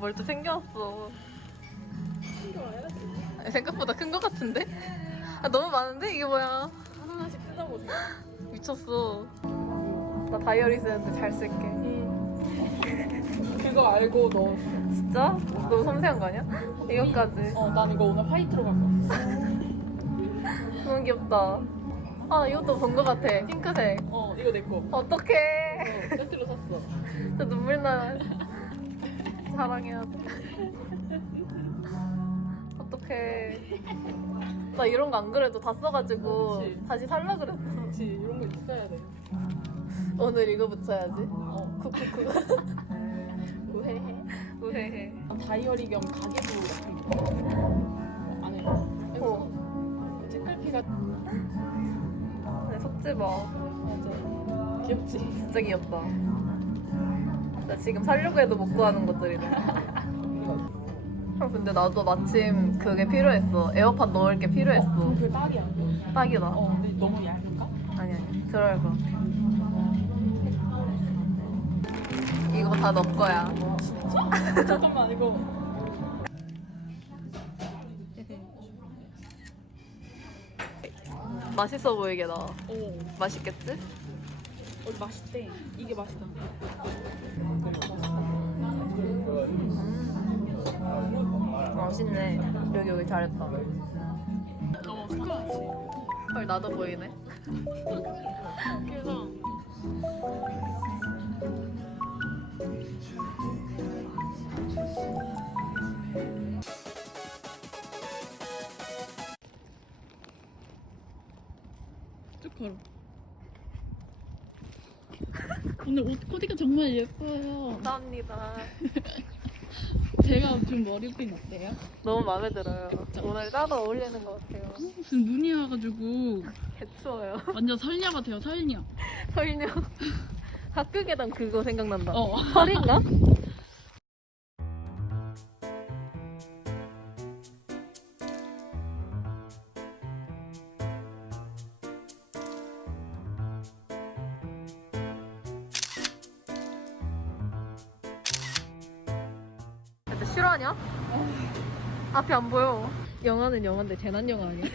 뭘 또. 아니, 생각보다 큰거 같은데? 아, 너무 많은데? 이게 뭐야? 하나하나씩 뜯어보자. 미쳤어. 나 다이어리 쓰는데 잘 쓸게. 그거 알고 너. 진짜? 너무 섬세한 거 아니야? 이거까지. 어, 난 이거 오늘 화이트로 갖고 왔어. 너무 귀엽다. 아, 이것도 본거 같아. 핑크색. 어, 이거 내 거. 어떡해. 어, 세트로 샀어. 저 눈물 나. 사랑해야 돼. 어떡해. 나 이런 거 안 그래도 다 써가지고 그치. 다시 살라 그랬어. 그렇지, 이런 거 있어야 돼. 오늘 이거 붙여야지. 어, 쿠쿠쿠. 우회해. 우헤헤. 아, 다이어리 겸 가계부 같은 거. 안에. 어. 책갈피가 네, 속지 마. 맞아. 귀엽지? 진짜 귀엽다. 나 지금 살려고 해도 못 구하는 것들이네. 헐, 근데 나도 마침 그게 필요했어. 에어팟 넣을 게 필요했어. 어, 그 딱이야. 딱이다. 어, 근데 너무 얇은가? 아니 아니 들어가 이거 다 너 거야 진짜? 잠깐만, 이거. 맛있어 보이게 나와 오, 맛있겠지? 어, 맛있대. 이게 맛있다. 음. 맛있네 여기 여기 잘했다 어, 스크라치. 헐 나도 보이네 그래서 쭉 걸어. 오늘 옷 코디가 정말 예뻐요. 감사합니다 제가 좀 머리핀 어때요? 너무 마음에 들어요 오늘 따로 어울리는 것 같아요 지금 눈이 와가지고 개추워요 완전 설녀 같아요, 설녀. 설녀 학교 계단 그거 생각난다 어. 설인가? 근데 실화냐? 앞이 안 보여. 영화는 영화인데 재난 영화 아니야?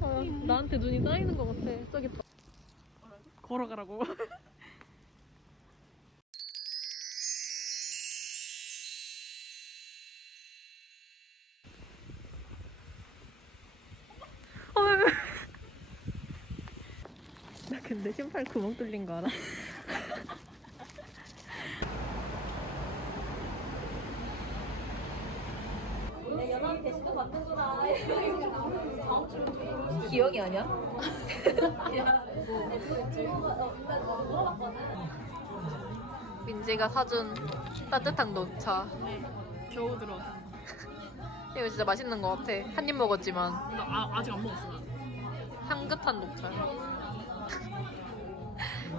아, 나한테 눈이 쌓이는 것 같아. 저기 봐. 걸어가라고. 헐. 나 근데 신발 구멍 뚫린 거 알아? 기억이 아니야? 민지가 사준 따뜻한 녹차. 겨우 들어왔어. 이거 진짜 맛있는 것 같아. 한 입 먹었지만 나 아, 아직 안 먹었어. 나. 향긋한 녹차.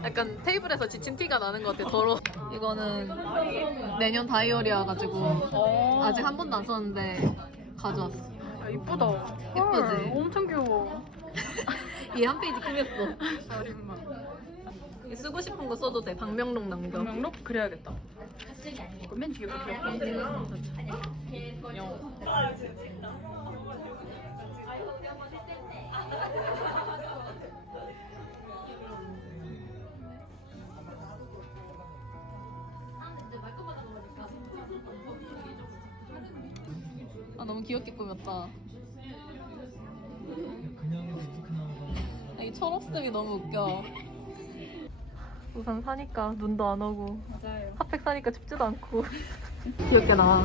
약간 테이블에서 지친 티가 나는 것 같아. 더러. 이거는 내년 다이어리야 가지고 어. 아직 한 번도 안 썼는데 가져왔어. 아, 이쁘다. 예쁘지? 엄청 귀여워. 얘한 페이지 꾸몄어. 살인마. 쓰고 싶은 거 써도 돼. 방명록 남겨. 명록 그래야겠다. 그맨 뒤에 거 귀엽다. 너무 귀엽게 꾸몄다. 아, 이 초록색이 너무 웃겨. 우선 사니까 눈도 안 오고 맞아요. 핫팩 사니까 춥지도 않고 귀엽게 나와.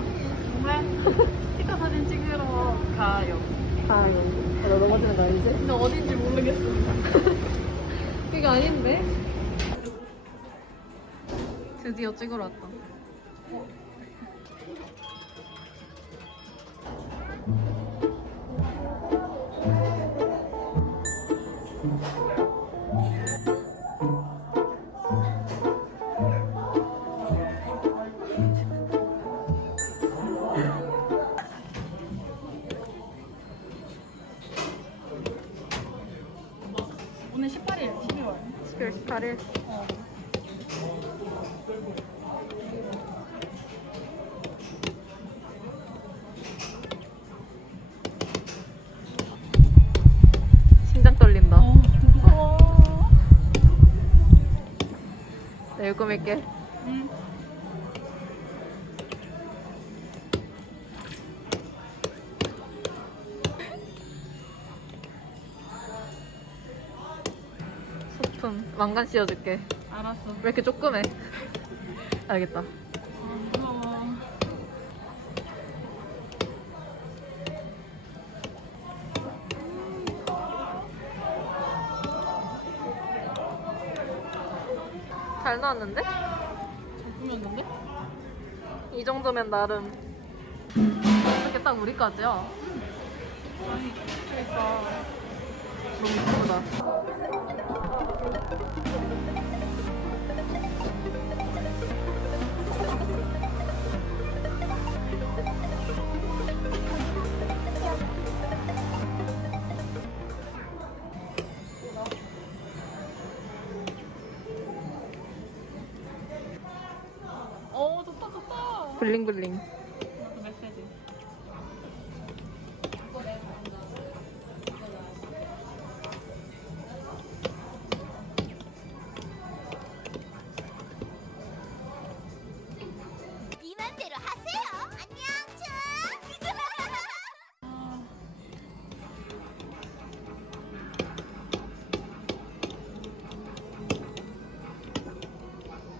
정말 스티커 사진 찍으러 가요. 가요. 아, 너 넘어지는 거 알지? 근데 어딘지 모르겠어. 이거 아닌데? 드디어 찍으러 왔다. 가를 어. 심장 떨린다 어, 무서워 네, 요금 있게 응. 소품 왕관 씌워줄게. 알았어. 왜 이렇게 조그매? 알겠다. 잘 나왔는데? 잘 꾸몄는데? 이 정도면 나름. 어떻게 딱 우리까지야? 아니, 그러니까 너무 예쁘다. 블링블링. 그 메시지. 네 맘대로 하세요. 안녕, 춘.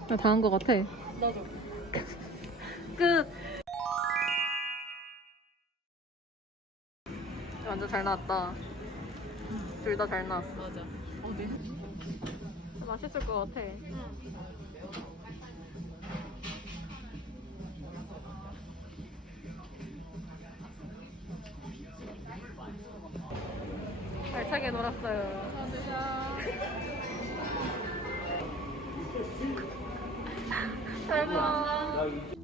나 다한 것 같아. 나도. 끝. 완전 잘 나왔다. 둘 다 잘 나왔어. 맞아. 어디? 맛있을 것 같아. 알차게 놀았어요. 잘 봐.